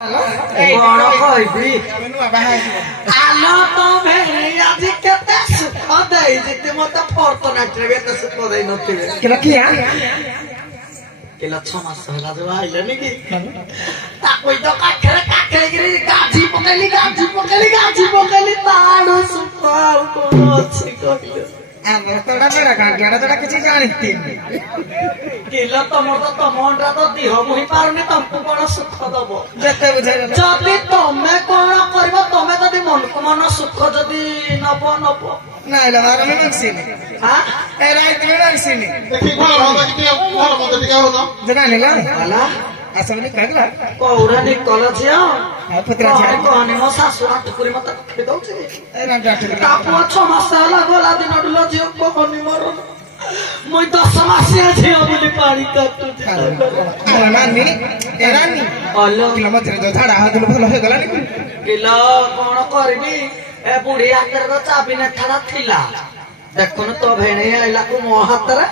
बड़ कहबी आलो तो आज केते सुख देई जे मते फॉर्चूनेट रे केते सुख देई नथिबे केला किया केला 6 मास होला जो आइले नेकी ता कोई तो काखरे गिरी गाजी पकेली ताडो सुख कोन अछि कहले ଆମର ତଡା ବେଡା ଗାଡିଆଡା ତଡା କିଛି ଜାଣିତି କେଲା ତମର ତ ତମଣ୍ଡା ତ ଦିହ ମୁହି ପାରୁନି ତମକୁ କଣ ସୁଖ ଦବ ଯେତେ ବୁଝାଇଲେ ଯଦି ତମେ କଣ କରିବ ତମେ ଯଦି ମନକୁ ମନ ସୁଖ ଯଦି ନବ ନାଇଁ ଲା ମାର ମନସିନି ହାଁ ଏ ରାଇତ ମନସିନି देखी ଭଲ ଭଲ ଟିକେ ହଉନ ଜଣା ନେଲା ହେଲା ଆସବନି କାଗଲା କଉରା ନିକଲ ଝିଅ ପୁତ୍ରା ଝିଅ କହନି ମୋ ଶାଶୁ ଆଠୁକୁରି ମତେ ରଖି ଦଉଛି ଏ ରାଣ୍ଡା ତା ପୁଅ 6 ମାସ ହେଲା ଗଲା ଦିନଠୁ ଲ ଝିଅ କହନି ମୋର ମୁଇଁ 10 ମାସିଆ ଝିଅ ବୋଲି ପାଣି କାଟୁଛି ନାନି ଏ ରାନି ଅଲ କିଲୋ ମଝିରେ ଯୋଉ ଝାଡା ହାତୁଲ ଭଲ ହେଇଗଲାନି କିଲୋ କଣ କରିବି ଏ ବୁଢୀ ହାତରେ ତ ଚାବି ନେଠାଟା ଥିଲା ଦେଖୁନୁ ତୋ ଭେଣେଇ ଆଇଲାକୁ ମୋ ହାତରେ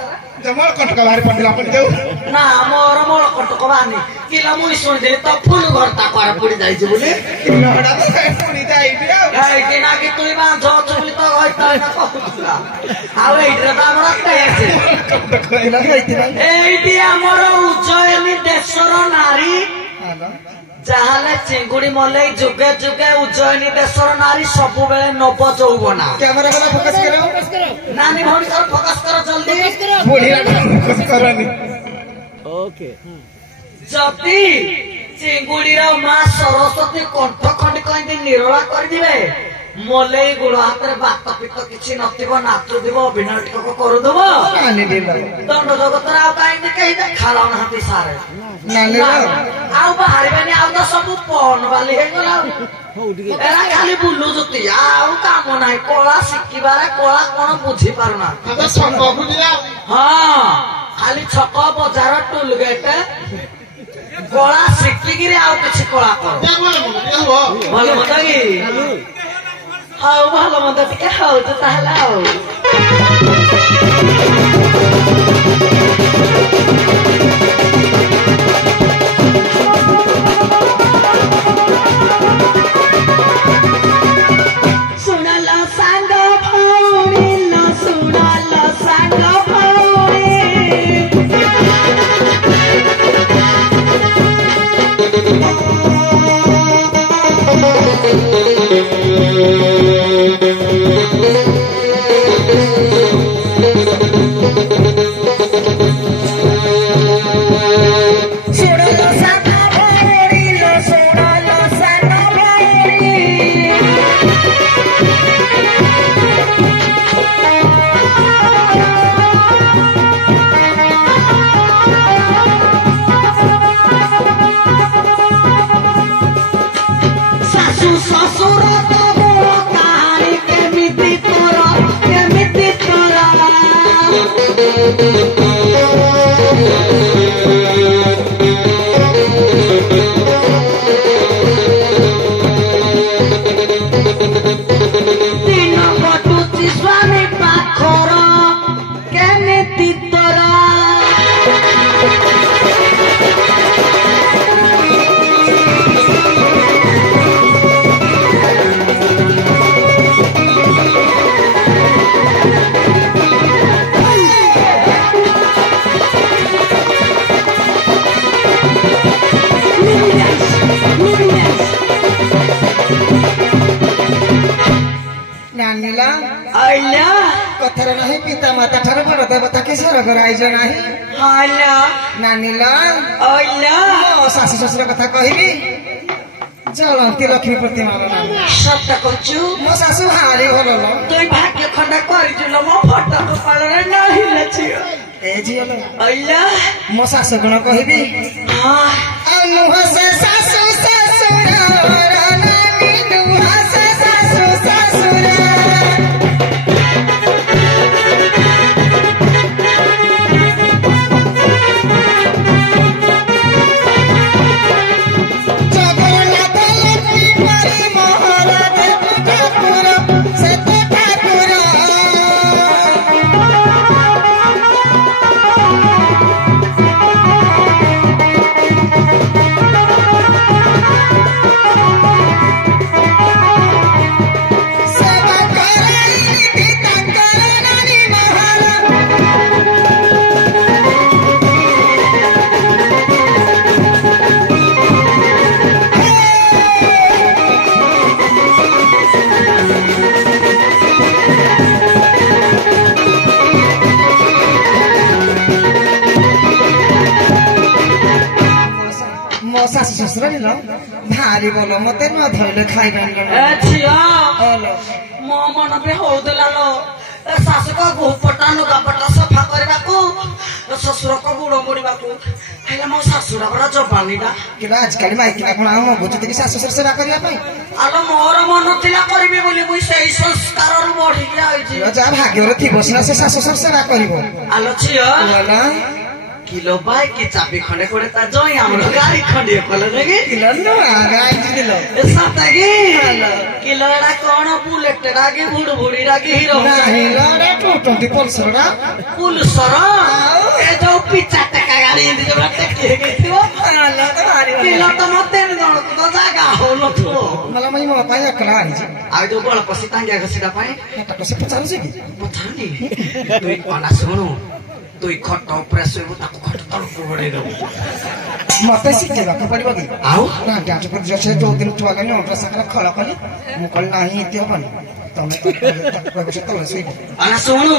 ଜମଳ କଟକ ବାହାରି ପଡିଲା ଆପଣ ଯାଉ ନା ମୋର ମୋଳ କଟକ ବାହାନି କିଲୋ ମୁଇଁ ଶୁଣିଥିଲି ତ ଫୁଲ ଘରଟା କୁଆଡେ ପଡି ଯାଇଛି ବୋଲି କିଲୋ ହଡା ତ ପୁଣି ଯାଇବି ଆଉ ଏଇଠି ନା କି ତୁଇ ବାଁଝ ଅଛୁ ବୋଲି ତ କହୁଥିଲା ଆଉ ଏଇଠିରେ ତ ଆମର ଏଇଠି ଆମର ଉଜ୍ଜୟିନୀ ଦେଶର ନାରୀ ଯାହାହେଲେ ଚିଙ୍ଗୁଡି ମଲେଇ ଯୁଗେ ଯୁଗେ ଉଜ୍ଜୟିନୀ ଦେଶର ନାରୀ ସବୁବେଳେ ନବ ଯୌବନା କ୍ୟାମେରା ବାଲା ଫୋକସ କର ନାନୀ ଭଉଣୀ କର ଫୋକସ କର ଜଲ୍ଦି ବୁଢୀରା ଫୋକସ କରନି ଓକେ ଯଦି ଚିଙ୍ଗୁଡିର ମା ସରସ୍ୱତୀ କଣ୍ଠ ଖଣ୍ଡି କହି ନିରୋଳା କରିଦିବେ ମଲେଇ ଗୁଡ ହାତରେ ବାତ ପିତ କିଛି ନଥିବ ନାଚୁଥିବ ଅଭିନୟ ଟିକକ କରୁଥିବ ଦଣ୍ଡ ଜଗତରେ ଆଉ କାହିଁକି କେହି ଦେଖାଉନାହାନ୍ତି ସାରେ ଆଉ ବାହାରିବେନି ଆଉ ତ ସବୁ ପନ ବାଲି ହେଇଗଲା ଏରା ଖାଲି ବୁଲୁଛନ୍ତି ଆଉ କାମ ନାହିଁ କଳା ଶିଖିବାରେ କଳା କଣ ବୁଝି ପାରୁନା ହଁ ଖାଲି ଛକ ବଜାର ଟୁଲ ଗେଟ କଳା ଶିଖିକିରି ଆଉ କିଛି କଳା କର ଭଲ ମନ୍ଦ କି ହଉ ଭଲ ମନ୍ଦ ଟିକେ ହଉଛି ତାହେଲେ ଆଉ ଶୁଣଲ ସାଙ୍ଗ ଭଉଣୀ ଶୁଣଲ ସାଙ୍ଗ ଭଉଣୀ କଥାରେ ନାହିଁ ପିତା ମାତା ଠାରୁ ବଡ ଦେବତା କି ସ୍ୱର୍ଗର ଆଇଜ ନାହିଁ ନାନିଲା ଶାଶୁ ଶ୍ୱଶୁର କଥା କହିବି ଜଳନ୍ତି ଲକ୍ଷ୍ମୀ ପ୍ରତିମା ସତ କହୁଛୁ ମୋ ଶାଶୁ ଭାରି ଭଲ ତୁଇ ଭାଗ୍ୟ ଖଣ୍ଡା କରିଛୁ ମୋ ଫଟୋ କପାଳରେ ନାହିଁ ଝିଅ ଏ ଝିଅ ମୋ ଶାଶୁ ଗୁଣ କହିବି ନୁହଁ ସେ ଶାଶୁ ଶ୍ୱଶୁର ଶ୍ୱଶୁର ନିଲ ଭାରି ଭଲ ମତେ ନ ଧରିଲେ ଖାଇବାନି ଏ ଝିଅ ମୋ ମନ ବି ହଉଥିଲା ଲୋ ଏ ଶାଶୁକ ଗୋପଟା ଲୁଗାପଟା ସଫା କରିବାକୁ ଶ୍ୱଶୁରକ ଗୁଡ଼ ମୋଡ଼ିବାକୁ ହେଲେ ମୋ ଶାଶୁର ପରା ଜବାନିଟା କିନ୍ତୁ ଆଜିକାଲି ମାଇକିନା କଣ ଆଉ ମଗୁଛନ୍ତି କି ଶାଶୁ ଶ୍ୱଶୁର ସେବା କରିବା ପାଇଁ ଆଲୋ ମୋର ମନ ଥିଲା କରିବି ବୋଲି ମୁଁ ସେଇ ସଂସ୍କାରରୁ ବଢିକି ଆଇଛି ଯାହା ଭାଗ୍ୟରେ ଥିବ ସିନା ସେ ଶାଶୁ ଶ୍ୱଶୁର ସେବା କରିବ ଆଲୋ ଝିଅ কিলো বাই কি চাবি খন্ডে করে তা জয় আমরা গাড়ি খন্ডে কলে দেখি কিলো না গাইছি দিল সাতাগি কিলোটা কোন বুলেট রাগে বুড় বুড়ি রাগে হিরো না হিরোটা টুটন্তি পলসরটা পুলসর এ যে পিচা টাকা গাড়ি এনে যে টেকি গেছিও আল্লাহ তো হারি কিলো তো মতে জন তো জায়গা হলো তো মালা মাই মালা পাই একলা আইছি আর যে বড় পসি টাঙ্গা গছিটা পাই এটা কসে পচারছে কি পচারনি তুই কোনা শুনো তুই খট উপরে শুইব তাকে খট তলକୁ ବଢେଇ ଦେବୁ ମତେ ଶିଖେଇବାକୁ ପଡିବ କି ଆଉ ନା ଡ୍ୟାନ୍ସ କରି ସେ ଯୋଉ ଦିନ ଛୁଆ ଗଲି ଅଣ୍ଟା ସାଙ୍ଗରେ ଖଳ କଲି ମୁଁ କହିଲି ନାହିଁ ଏତେ ହବନି ତମେ ତଳେ ଶୋଇବ ଆରେ ଶୁଣୁ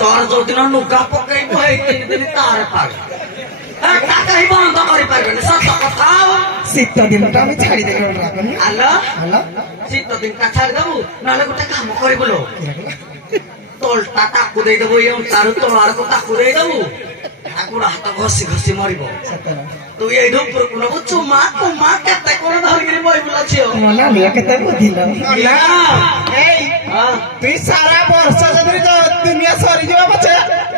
ତୋର ଯୋଉଦିନ ଲୁଗା ପକେଇବୁ ହେଇ 3 ଦିନ ତାର ପାଗ କାହିଁ ବନ୍ଦ କରିପାରିବେନି ସତ କଥା ଶୀତ ଦିନଟା ଆମେ ଛାଡିଦେଲେ ରାଗନି ଆଲୋ ଆଲୋ ଶୀତ ଦିନଟା ଛାଡିଦବୁ ନହେଲେ ଗୋଟେ କାମ କରିବୁ ଲୋ ତୋଲଟା ତାକୁ ଦେଇଦବୁ ଏ ଅଣ୍ଟାରୁ ତଳ ଆଡକୁ ତାକୁ ଦେଇଦବୁ ଗୋଡ ହାତ ଘଷି ଘଷି ମରିବ ତୁ ଏଇଠୁ ଉପରକୁ ନବୁ ଚୁମା କୁମା କେତେ କଣ ଧରିକିରି ବହିବୁଲା ଝିଅ କେତେ ବୁଝିଲ তুই সারা বর্ষ যদি দুনিয়া সরিଯିବ ପଛେ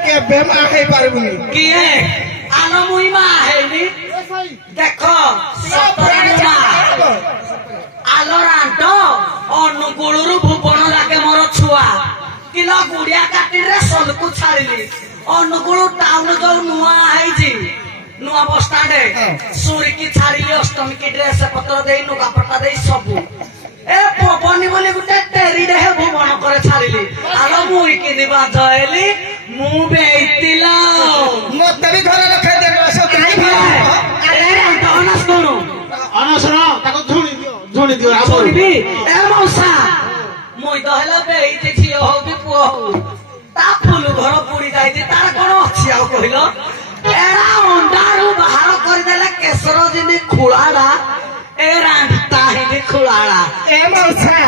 କେବେ ମା ହେଇପାରିବୁନି କିଏ ଆଲୋ ମୁଇଁ ମା ହେଇନି ଦେଖ ଆଲୋ ରାଣ୍ଟ ଅନୁଗୁଳରୁ ଭୁବନ ଲାଗେ ମୋର ଛୁଆ କିଲୋ ଗୁଡିଆ କାଟିରେ ସଲକୁ ଛାଡିଲି ଅନୁଗୁଳ ଟାଉନ ଯୋଉ ନୂଆ ହେଇଛି ନୂଆ ବସଷ୍ଟାଣ୍ଡ ସୁରିକି ଛାଡିଲି ଅଷ୍ଟମୀ ଡ୍ରେସ ପତ୍ର ଦେଇ ଲୁଗାପଟା ଦେଇ ସବୁ ଏ ପବନି ବୋଲି ଗୋଟେ ଟେରିରେ ଭୁବନ করে ଛାଡିଲି ଆଲୋ ମୁଇଁ କିନି ବାଜ ହେଲି ମୁଁ ବେଇତିଲ ମତେ ବି ଘରେ ରଖେଇ ଦେବ ଶୁଣୁ ଅନଶନ ତାକୁ ଝୁଣି ଦିଅ ଶୁଣିବି ଏ ମଉସା ମୁଇଁ ତ ହେଲା ବେଇତି ଝିଅ ହଉ କି ପୁଅ ହଉ ତା ଫୁଲ ଘର ପୁଡି ଯାଇଛି ତାର କଣ ଅଛି ଆଉ କହିଲ ଏରା ଅଣ୍ଡାରୁ ବାହାର କରିଦେଲେ କେଶର ଯେମିତି ଖୁଳାଟା ଏ ରାଣ୍ଟା ହେଇନି ଖୁଳାଟା ଏ ମଉସା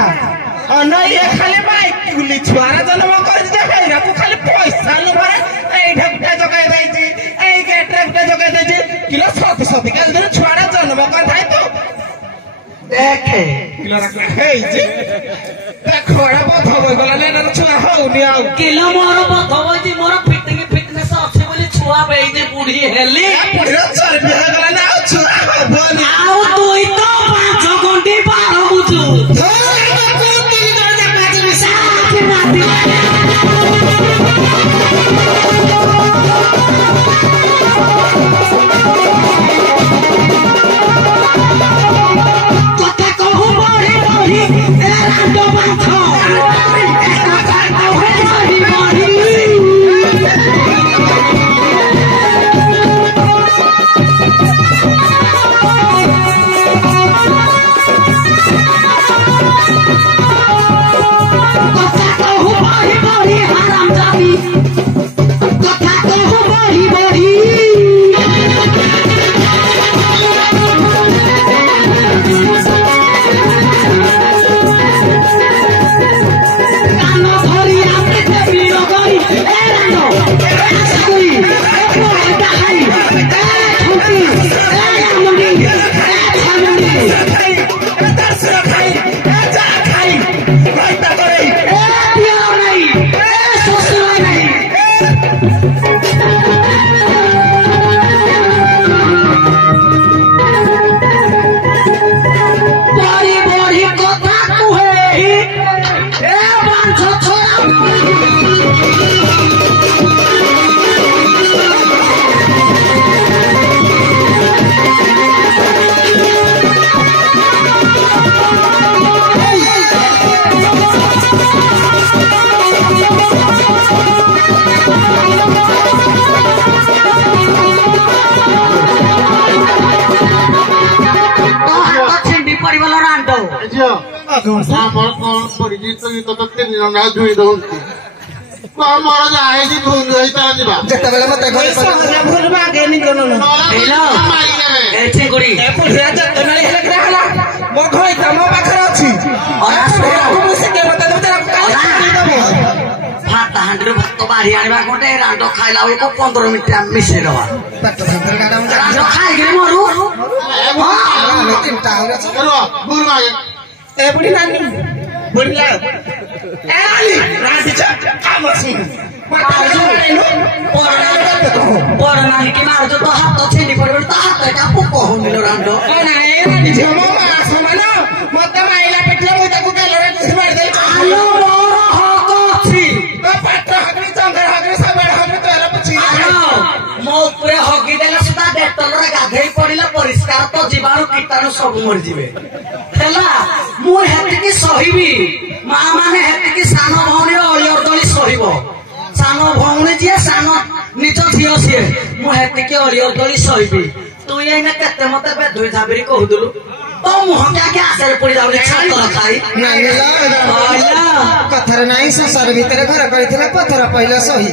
ଅନ ଇଏ ଖାଲି ମାଇକୁଲି ଛୁଆର ଜନ୍ମ କରିଛି ହେଇରାକୁ ଖାଲି ପଇସା ଲୋଭରେ ଏଇଟା ଗୋଟେ ଜଗାଇ ଦେଇଛି ଏଇ ଗେଟରେ ଗୋଟେ ଜଗାଇ ଦେଇଛି କିଲୋ ସତି କାଲି ଦିନ ଛୁଆଟା ଜନ୍ମ କରିଥାଏ ତୁ ଦେଖେ ହେଇଛି ଖରା ବଧ ହୋଇଗଲାଣି ଏଟାର ଛୁଆ ହଉନି ଆଉ କିଲୋ ମୋର ବଧ ହଉଛି ମୋର ଫିଟନେସ ଅଛି ବୋଲି ଛୁଆ ବେଇଛି ବୁଢୀ ହେଲି ବୁଢୀର ଚର୍ବି ହେଇଗଲାଣି ଆଉ ଛୁଆ ହବନି ଆଉ ତୁଇ ତ 5 ଗୁଣ୍ଠି ବାର ବୁଝୁ কথা কহু বড়ি বড়ি এ রান্ড মাছ ଆମର କଣ ପଡିଛି ତ 3 ଜଣ ଝୁଣି ଦଉଛି ମୋର ଯାହା ହେଇଛି ଭୁଲ ହେଇତା ଯିବା ଯେତେବେଳେ ମତେ ଘରେ ସହଜ ଭୁଲ ବାଗେନି କୋନ ଚିଙ୍ଗୁଡି ପୁରା ଯେତେବେଳେ ହେଲେ କିରା ହେଲା ମୋ ଘଇତା ମୋ ପାଖରେ ଅଛି ମୁଁ ଶିଖେଇ ମତେ ଭାତ ହାଣ୍ଡିରୁ ଭାତ ବାଢି ଆଣିବା ଗୋଟେ ରାଣ୍ଡ ଖାଇଲା ବେଳକୁ 15 ମିନିଟ ମିଶେଇ ଦବା ରାଣ୍ଡ ଖାଇକିରି ମରୁ ଭୁଲ ମାଗେ ଏ ବୁଢୀ ନାନୀ ବୁଢୀଲା ଏ ନାନୀ ରାନ୍ଧିଛ କାମ ଶୁଣ ବଡ ନାନୀ କି ମାରୁଛ ତ ହାତ ଛିଣ୍ଡି ପଡିବ ତ ହାତ ଏଟା ପୋକ ହଉନିଲ ରାଣ୍ଡ ଝିଅ ମୋ ମା ସମାନ ମତେ ମାଇଲା ପିଠିଲେ ମୁଁ ତାକୁ ଗାଲରେ ମାରିଦେଲି ମୋ ଉପରେ ହଗି ଦେଲେ ସୁଦ୍ଧା ଡେଟଲରେ ଗାଧେଇ ପଡିଲେ ପରିଷ୍କାର ତ ଜୀବାଣୁ କୀଟାଣୁ ସବୁ ମରିଯିବେ ହେଲା ମୁଁ ହେତିକି ସହିବି ମା ମାନେ ହେତିକି ସାନ ଭଉଣୀର ଅଳିଅର୍ଦଳି ସହିବ ସାନ ଭଉଣୀ ଯିଏ ସାନ ନିଜ ଝିଅ ସିଏ ମୁଁ ହେତିକି ଅଳିଅର୍ଦଳି ସହିବି ତୁ ଏଇନା କେତେ ମତେ ବେଧୁଇ ଝାବିରି କହୁଥିଲୁ ତ ମୁହଁ କାକେ ଆସରେ ପଡି ଯାଉନି ଛାତର ଖାଇ କଥାରେ ନାହିଁ ସଂସାର ଭିତରେ ଘର କରିଥିଲା ପଥର ପହିଲା ସହି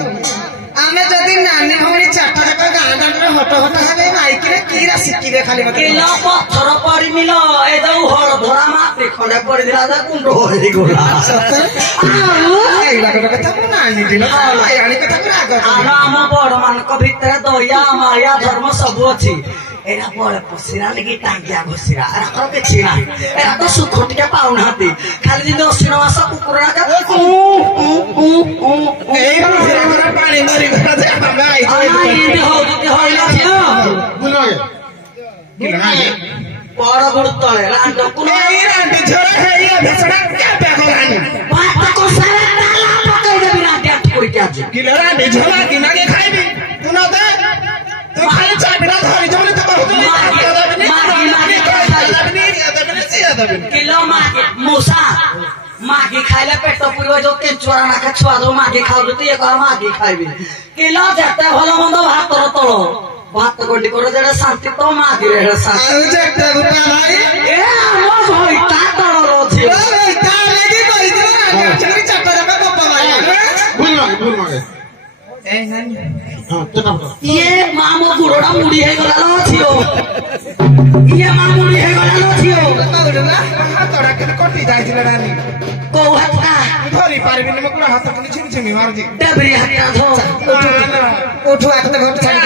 ଆମେ ଯଦି ନାନୀ ଭଉଣୀ ଚାରିଟା ଯାକ ଗାଁ ଦାଣ୍ଡରେ ହଟ ହଟ ହେବେ ମାଇକିରେ କିରା ଶିଖିବେ ଖାଲି କିଲୋ ପଥର ପଡିନିଲ ଏ ଯୋଉ ହଳଧରା ମାଟି ଖଣ୍ଡେ ପଡିଥିଲା ଯେ କୁଣ୍ଡ ହେଇଗଲା ଏଇଗୁଡାକ କଥା ମୁଁ ନାନୀ ଦିନ କଥା ରାଗ ଆମ ବଡ ମାନଙ୍କ ଭିତରେ ଦୟା ମାୟା ଧର୍ମ ସବୁ ଅଛି ଏରା ବଡ ପଶିରା ଲାଗି ଟାଙ୍ଗିଆ ଘଷିରା ଏରା କିଛି ନାହିଁ ଏରା ତ ସୁଖ ଟିକେ ପାଉନାହାନ୍ତି ଖାଲି ଯେମିତି ଅଶ୍ୱିନ ମାସ କୁକୁର ପାଣି ମରି ବଡ ବୁଡ ତଳେ ରାଣ୍ଡକୁ ପକେଇଦେବି ରାଣ୍ଡିଆ ଠିକ ଆଜି କିଲୋ ରାଣ୍ଡି ଝୋଲା କିନାକେ ଖାଇବି ତୁ ନ ଦେ ତୁ ଖାଲି ଚାବିଟା ଧରି ଜମି ତୁ କିଲୋ ମୂଷା ମାଗି ଖାଇଲେ ପେଟ ପୁରିବ ଯୋଉ କେଞ୍ଚୁଆ ନାଖେ ଛୁଆ ଯୋଉ ମାଗି ଖାଉଛନ୍ତି ଇଏ କହ ମାଗି ଖାଇବି କିଲୋ ଯେତେ ଭଲ ମନ୍ଦ ଭାତର ତଳ ଭାତ ଗୋଟି କର ଯେଟା ଶାନ୍ତି ତ ମାଗିରେ ଶାନ୍ତି ଏ ଆମ ଭଇତା ତଳର ଅଛି ଭୁଲ ମାଗେ ଇଏ ମା ମୋ ଗୁଡଟା ମୁଡି ହେଇଗଲା ଝିଅ ଇଏ ମା ମୁଡି ହେଇଗଲା ଝିଅ ହାତଟା କେତେ କଟି ଯାଇଥିଲା ରାନୀ କୋଉ ହାତଟା ଧରି ପାରିବିନି ମୋ ପୁରା ହାତ ଖାଲି ଛିମି ଛିମି ମାରୁଛି ଡେବରି ହାତିଆ ଧୋ ଉଠୁ ଆଗତେ ଘର ଛାଡି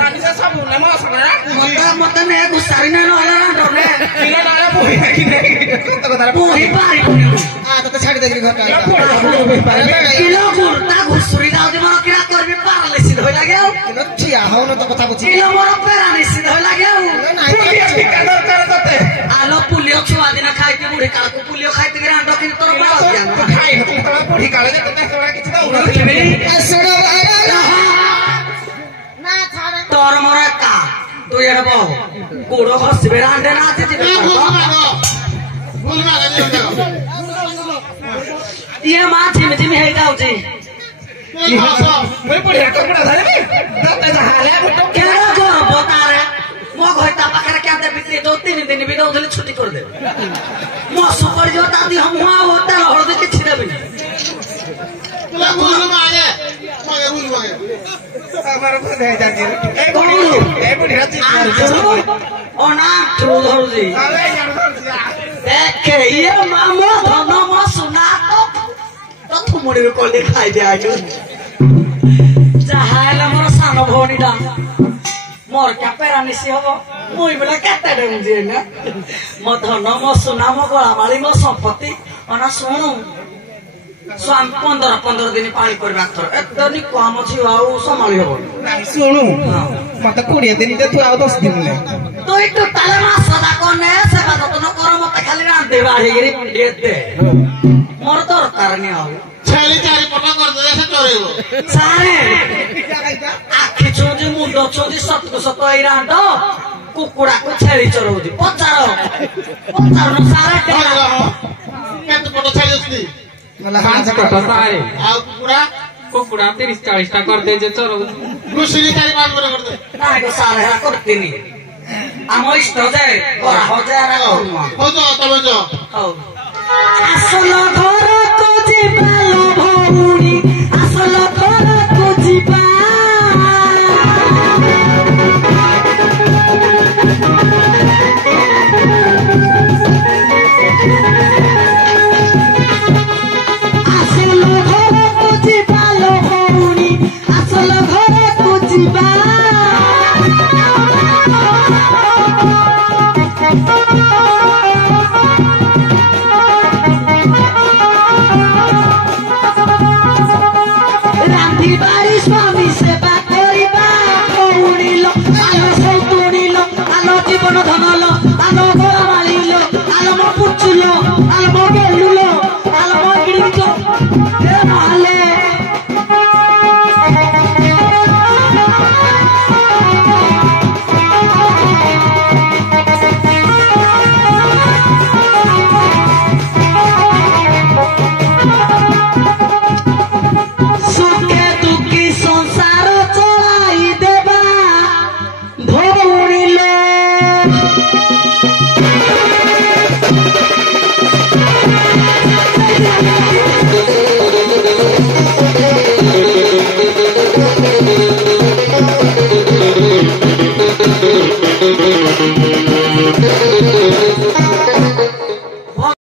ରାନୀ ସେ ସବୁ ନେ ମୋ ସଙ୍ଗରା ମତେ ନେ ଗୁସାରି ନେ ନହେଲେ ରାଣ୍ଡ ନେ ପିଲା ନାରେ ବୋହି କି ନେ କତ କଥା ବୋହି ପାରିବୁନି ଆଗତେ ଛାଡି ଦେଇକି ଘର କିଲୋ ଗୁର୍ତା ଘୁଷୁରି ଯାଉଛି ମୋର କିରା କରିବି ପାରାଲିସି ଧୋଇ ଲାଗେ ଆଉ ଠିଆ ହଉନ ତ କଥା ବୁଝି କିଲୋ ମୋର ପାରାଲିସି ଧୋଇ ଲାଗେ ଆଉ ଆଲୋ ପୁଲିଓ ଛୁଆ ଦିନ ଖାଇକି ବୁଢୀ କାଳକୁ ପୁଲିଓ ଖାଇଥିଲି ରାଣ୍ଡ କିନ୍ତୁ ତୋର ବୁଢୀ କାଳେ କିଛି ଦଉନଥିଲି ତୋର ମୋର ଏକା ତୁ ଏଡ ବହୁ ଗୋଡ ଖସିବେ ରାଣ୍ଡେ ନା ଇଏ ମା ଝିମି ଝିମି ହେଇଯାଉଛି ମୋ ଘଇତା ପାଖରେ କ୍ୟା ଦେବି ଯୋଉ 3 ଦିନ ବି ଦଉଥିଲି ଛୁଟି କରିଦେବି ମୋ ସୁପର ଯୋଉ ତା ଦିହ ମୁହଁ ଆଉ ତେଲ ହଳଦୀ କିଛି ଦେବିନି ଅନାଠୁ ଧରୁଛି ଦେଖେ ଇଏ ମୋ ଧନ ମୋ ସୁନା ତ ଥୁମୁଡିରୁ କଲି ଖାଇଦିଆ ଯାହା ହେଲେ ମୋର ସାନ ଭଉଣୀଟା ମୋର କ୍ୟା ପେରାନିସି ହବ ମୁଇଁ ବୋଲେ କେତେ ଡେଉଁଛି ନା ମୋ ଧନ ମୋ ସୁନା ମୋ ଗଳାମାଳି ମୋ ସମ୍ପତ୍ତି ଅନା ଶୁଣୁ ସ୍ୱାମୀ 15 ଦିନ ପାଳି କରିବା ଥର ଏତେ କମ ଝିଅ ଆଉ ସମ୍ଭାଳି ହବ ଶୁଣୁ ମତେ 20 ଦିନ ଦେ ତୁ ଆଉ 10 ଦିନ ନେ তুই টোটাল মাছ যাক নে সেবা যত্ন কর মতে খালি রাঁধে বাড়িগিরি দিয়ে দে মোর দরকার নি হল ଛେଳି ଚାରିପଟ କରିଦେଲେ ସେ ଚରେଇବ ସାରେ ଆଖି ଚୋଜି ମୁଣ୍ଡ ଚୋଜି ସତ ଏଇ ରାଣ୍ଡ କୁକୁଡାକୁ ଛେଳି ଚରଉଛି ପଚାରୁନ ସାରେ କେତେ ପଟ ଛେଳି ଅଛି ଆଉ କୁକୁଡ଼ା 30-40 ଟା କରିଦେଇଛେ ଚରଉଛି ଘୁଷୁରି 4-5 ପରେ କରିଦେ ନାଇଁ ସାରେ ହେରା କରିତିନି ଆମ ଇଷ୍ଟ ଯେ କରା ହଉଛି ହେରା କରୁନ ହଉ ତ ତମେ ଯ ହଉ আসল ঘর তো যে ভালো ভৌরি ରାନ୍ଧିବାରି ସ୍ୱାମୀ